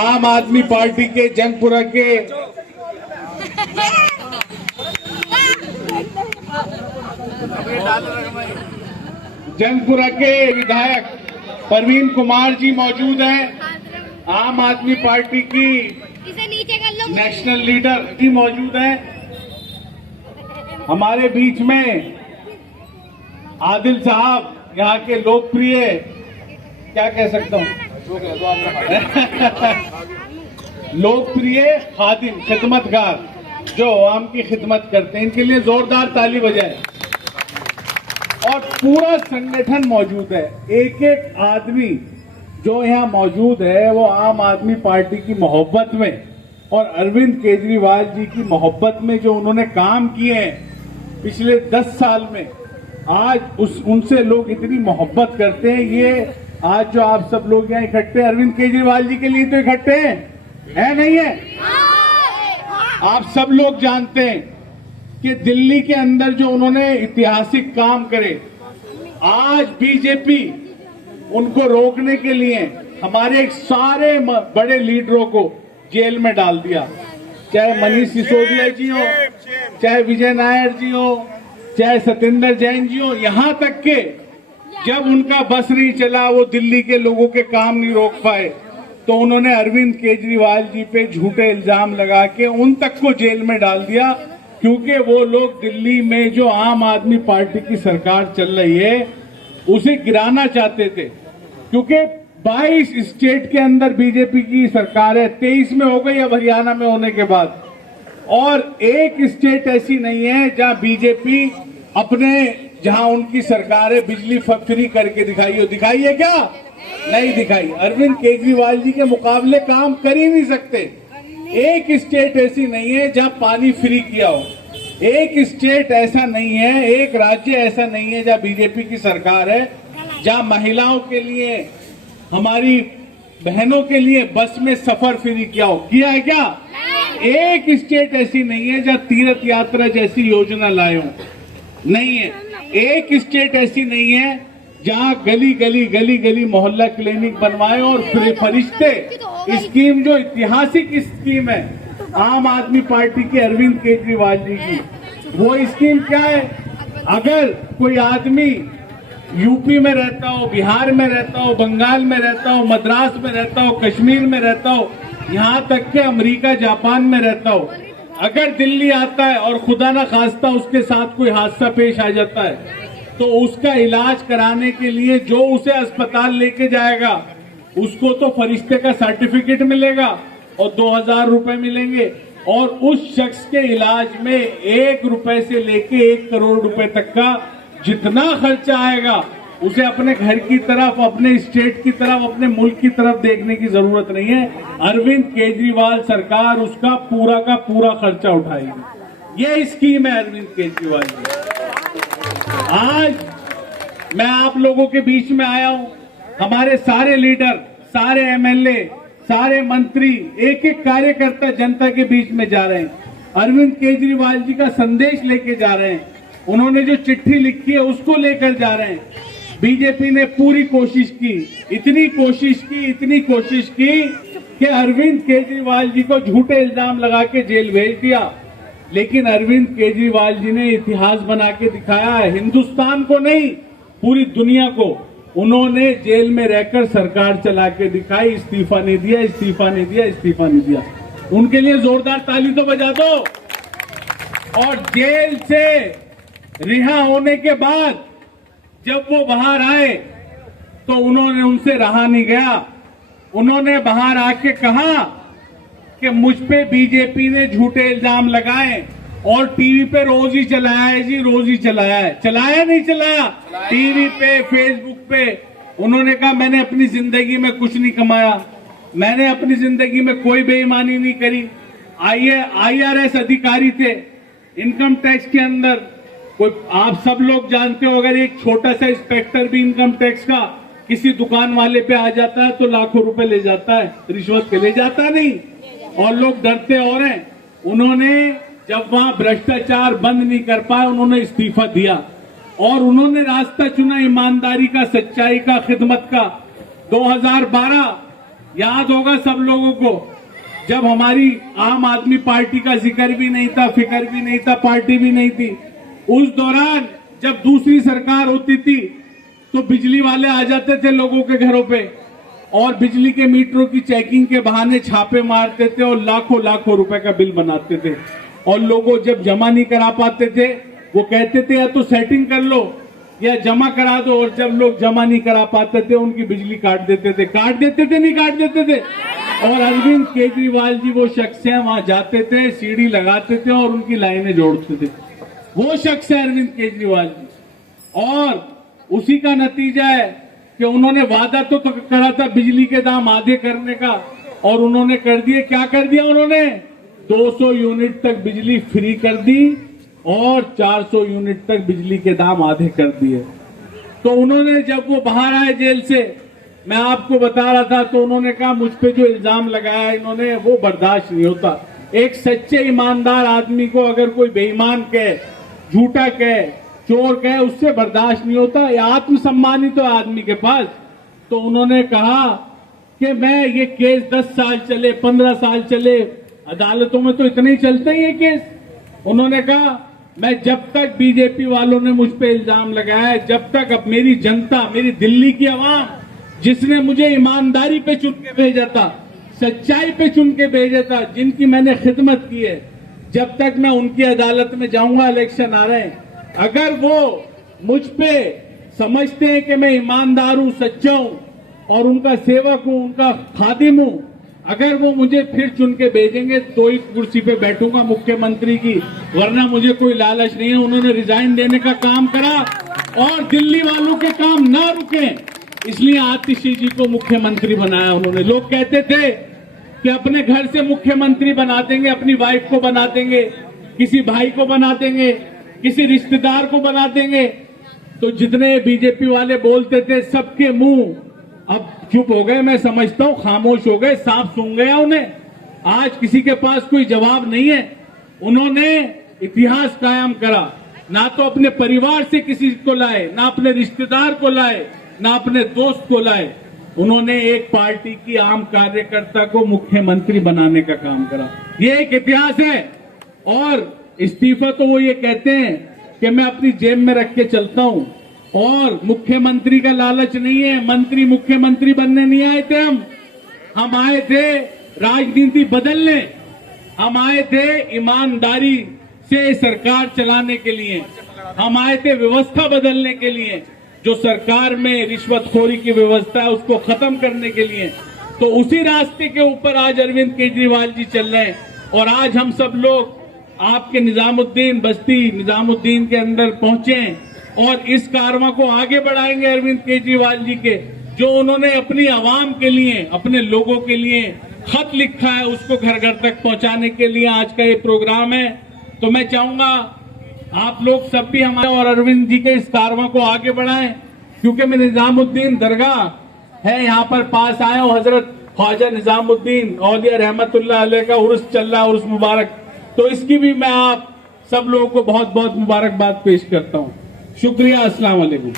आम आदमी पार्टी के जंगपुरा के विधायक परवीन कुमार जी मौजूद हैं। आम आदमी पार्टी की नेशनल लीडर भी मौजूद हैं। हमारे बीच में आदिल साहब, यहाँ के लोकप्रिय, क्या कह सकता हूँ, लोकप्रिय खादिम खिदमतगार जो आवाम की खिदमत करते हैं, इनके लिए जोरदार ताली बजाएं। और पूरा संगठन मौजूद है। एक एक आदमी जो यहाँ मौजूद है वो आम आदमी पार्टी की मोहब्बत में और अरविंद केजरीवाल जी की मोहब्बत में जो उन्होंने काम किए हैं पिछले 10 साल में, आज उनसे लोग इतनी मोहब्बत करते हैं। ये आज जो आप सब लोग यहाँ इकट्ठे अरविंद केजरीवाल जी के लिए तो इकट्ठे हैं, है नहीं है? आप सब लोग जानते हैं कि दिल्ली के अंदर जो उन्होंने ऐतिहासिक काम करे, आज बीजेपी उनको रोकने के लिए हमारे सारे बड़े लीडरों को जेल में डाल दिया, चाहे मनीष सिसोदिया जी हो, चाहे विजय नायर जी हो, चाहे सत्येंद्र जैन जी हो। यहां तक के जब उनका बस नहीं चला, वो दिल्ली के लोगों के काम नहीं रोक पाए, तो उन्होंने अरविंद केजरीवाल जी पे झूठे इल्जाम लगा के उन तक को जेल में डाल दिया, क्योंकि वो लोग दिल्ली में जो आम आदमी पार्टी की सरकार चल रही है उसे गिराना चाहते थे। क्योंकि 22 स्टेट के अंदर बीजेपी की सरकार है, 23 में हो गई अब हरियाणा में होने के बाद, और एक स्टेट ऐसी नहीं है जहां बीजेपी अपने, जहां उनकी सरकार है, बिजली फ्री करके दिखाई हो। दिखाई है क्या? नहीं दिखाई। अरविंद केजरीवाल जी के मुकाबले काम कर ही नहीं सकते। एक स्टेट ऐसी नहीं है जहां पानी फ्री किया हो, एक स्टेट ऐसा नहीं है, एक राज्य ऐसा नहीं है जहां बीजेपी की सरकार है, जहां महिलाओं के लिए, हमारी बहनों के लिए बस में सफर फ्री किया हो। किया है क्या? एक स्टेट ऐसी नहीं है जहां तीर्थ यात्रा जैसी योजना लाए हो, नहीं है। एक स्टेट ऐसी नहीं है जहां गली गली मोहल्ला क्लिनिक बनवाए और फरिश्ते स्कीम, जो ऐतिहासिक स्कीम है आम आदमी पार्टी के अरविंद केजरीवाल जी की, वो स्कीम क्या है? अगर कोई आदमी यूपी में रहता हो, बिहार में रहता हो, बंगाल में रहता हो, मद्रास में रहता हो, कश्मीर में रहता हो, यहाँ तक के अमेरिका जापान में रहता हो, अगर दिल्ली आता है और खुदा ना खास्ता उसके साथ कोई हादसा पेश आ जाता है, तो उसका इलाज कराने के लिए जो उसे अस्पताल लेके जाएगा उसको तो फरिश्ते का सर्टिफिकेट मिलेगा और 2000 रुपए मिलेंगे, और उस शख्स के इलाज में 1 रुपए से लेके 1 करोड़ रुपए तक का जितना खर्चा आएगा उसे अपने घर की तरफ, अपने स्टेट की तरफ, अपने मुल्क की तरफ देखने की जरूरत नहीं है। अरविंद केजरीवाल सरकार उसका पूरा का पूरा खर्चा उठाएगी। ये स्कीम है अरविंद केजरीवाल की। आज मैं आप लोगों के बीच में आया हूं, हमारे सारे लीडर, सारे एमएलए, सारे मंत्री, एक एक कार्यकर्ता जनता के बीच में जा रहे हैं, अरविंद केजरीवाल जी का संदेश लेके जा रहे हैं। उन्होंने जो चिट्ठी लिखी है उसको लेकर जा रहे हैं। बीजेपी ने पूरी कोशिश की, इतनी कोशिश की कि अरविंद केजरीवाल जी को झूठे इल्जाम लगा के जेल भेज दिया, लेकिन अरविंद केजरीवाल जी ने इतिहास बना के दिखाया है, हिंदुस्तान को नहीं पूरी दुनिया को। उन्होंने जेल में रहकर सरकार चला के दिखाई, इस्तीफा नहीं दिया। उनके लिए जोरदार ताली तो बजा दो। और जेल से रिहा होने के बाद जब वो बाहर आए तो उन्होंने, उनसे रहा नहीं गया, उन्होंने बाहर आके कहा कि मुझ पे बीजेपी ने झूठे इल्जाम लगाए और टीवी पे रोज ही चलाया है जी, रोज ही चलाया है। चलाया नहीं चलाया? टीवी पे, फेसबुक पे। उन्होंने कहा मैंने अपनी जिंदगी में कुछ नहीं कमाया, मैंने अपनी जिंदगी में कोई बेईमानी नहीं करी। IRS अधिकारी थे, इनकम टैक्स के अंदर कोई, आप सब लोग जानते हो, अगर एक छोटा सा इंस्पेक्टर भी इनकम टैक्स का किसी दुकान वाले पे आ जाता है तो लाखों रुपए ले जाता है, रिश्वत के ले जाता नहीं, और लोग डरते और हैं। उन्होंने जब वहां भ्रष्टाचार बंद नहीं कर पाए, उन्होंने इस्तीफा दिया और उन्होंने रास्ता चुना ईमानदारी का, सच्चाई का, खिदमत का। 2012 याद होगा सब लोगों को, जब हमारी आम आदमी पार्टी का जिक्र भी नहीं था, फिक्र भी नहीं था, पार्टी भी नहीं थी, उस दौरान जब दूसरी सरकार होती थी तो बिजली वाले आ जाते थे लोगों के घरों पे और बिजली के मीटरों की चेकिंग के बहाने छापे मारते थे और लाखों लाखों रुपए का बिल बनाते थे। और लोगों जब जमा नहीं करा पाते थे वो कहते थे या तो सेटिंग कर लो या जमा करा दो, और जब लोग जमा नहीं करा पाते थे उनकी बिजली काट देते थे। नहीं काट देते थे। और अरविंद केजरीवाल जी वो शख्स हैं, वहां जाते थे, सीढ़ी लगाते थे और उनकी लाइनें जोड़ते थे। वो शख्स है अरविंद केजरीवाल जी। और उसी का नतीजा है कि उन्होंने वादा तो करा था बिजली के दाम आधे करने का, और उन्होंने कर दिए। क्या कर दिया उन्होंने? 200 यूनिट तक बिजली फ्री कर दी और 400 यूनिट तक बिजली के दाम आधे कर दिए। तो उन्होंने जब वो बाहर आए जेल से, मैं आपको बता रहा था, तो उन्होंने कहा मुझ पे जो इल्जाम लगाया इन्होंने वो बर्दाश्त नहीं होता। एक सच्चे ईमानदार आदमी को अगर कोई बेईमान कहे, झूठा कहे, चोर कहे, उससे बर्दाश्त नहीं होता। ये आत्मसम्मान ही तो आदमी के पास। तो उन्होंने कहा कि मैं ये केस 10 साल चले, 15 साल चले, अदालतों में तो इतने ही चलते हैं ये केस। उन्होंने कहा मैं जब तक बीजेपी वालों ने मुझ पे इल्जाम लगाया, जब तक अब मेरी जनता, मेरी दिल्ली की आवाम जिसने मुझे ईमानदारी पे चुन के भेजा था, सच्चाई पे चुन के भेजा था, जिनकी मैंने खिदमत की है, जब तक मैं उनकी अदालत में जाऊंगा, इलेक्शन आ रहे हैं, अगर वो मुझ पे समझते हैं कि मैं ईमानदार हूं, सच्चा हूं और उनका सेवक हूं, उनका खादिम हूं, अगर वो मुझे फिर चुन के भेजेंगे तो इस कुर्सी पे बैठूंगा मुख्यमंत्री की, वरना मुझे कोई लालच नहीं है। उन्होंने रिजाइन देने का काम करा और दिल्ली वालों के काम ना रुके, इसलिए आतिशी जी को मुख्यमंत्री बनाया उन्होंने। लोग कहते थे कि अपने घर से मुख्यमंत्री बना देंगे, अपनी वाइफ को बना देंगे, किसी भाई को बना देंगे, किसी रिश्तेदार को बना देंगे। तो जितने बीजेपी वाले बोलते थे सबके मुंह अब चुप हो गए, मैं समझता हूं खामोश हो गए, साफ सुन गया उन्हें। आज किसी के पास कोई जवाब नहीं है। उन्होंने इतिहास कायम करा, ना तो अपने परिवार से किसी को लाए, ना अपने रिश्तेदार को लाए, ना अपने दोस्त को लाए। उन्होंने एक पार्टी की आम कार्यकर्ता को मुख्यमंत्री बनाने का काम करा। ये एक इतिहास है। और इस्तीफा तो वो ये कहते हैं कि मैं अपनी जेब में रख के चलता हूं, और मुख्यमंत्री का लालच नहीं है। मंत्री मुख्यमंत्री बनने नहीं आए थे हम आए थे राजनीति बदलने, हम आए थे ईमानदारी से सरकार चलाने के लिए, हम आए थे व्यवस्था बदलने के लिए, जो सरकार में रिश्वतखोरी की व्यवस्था है उसको खत्म करने के लिए। तो उसी रास्ते के ऊपर आज अरविंद केजरीवाल जी चल रहे हैं। और आज हम सब लोग आपके निजामुद्दीन, बस्ती निजामुद्दीन के अंदर पहुंचे और इस कारवां को आगे बढ़ाएंगे अरविंद केजरीवाल जी के, जो उन्होंने अपनी आवाम के लिए, अपने लोगों के लिए खत लिखा है, उसको घर घर तक पहुंचाने के लिए आज का ये प्रोग्राम है। तो मैं चाहूंगा आप लोग सब भी हमारे और अरविंद जी के इस कारवां को आगे बढ़ाएं, क्योंकि मैं निजामुद्दीन दरगाह है यहाँ पर पास आया हूँ, हजरत ख्वाजा निजामुद्दीन औलिया रहमतुल्लाह अलैह का उर्स चल रहा है, उर्स मुबारक। तो इसकी भी मैं आप सब लोगों को बहुत बहुत मुबारकबाद पेश करता हूँ। शुक्रिया, अस्सलाम वालेकुम।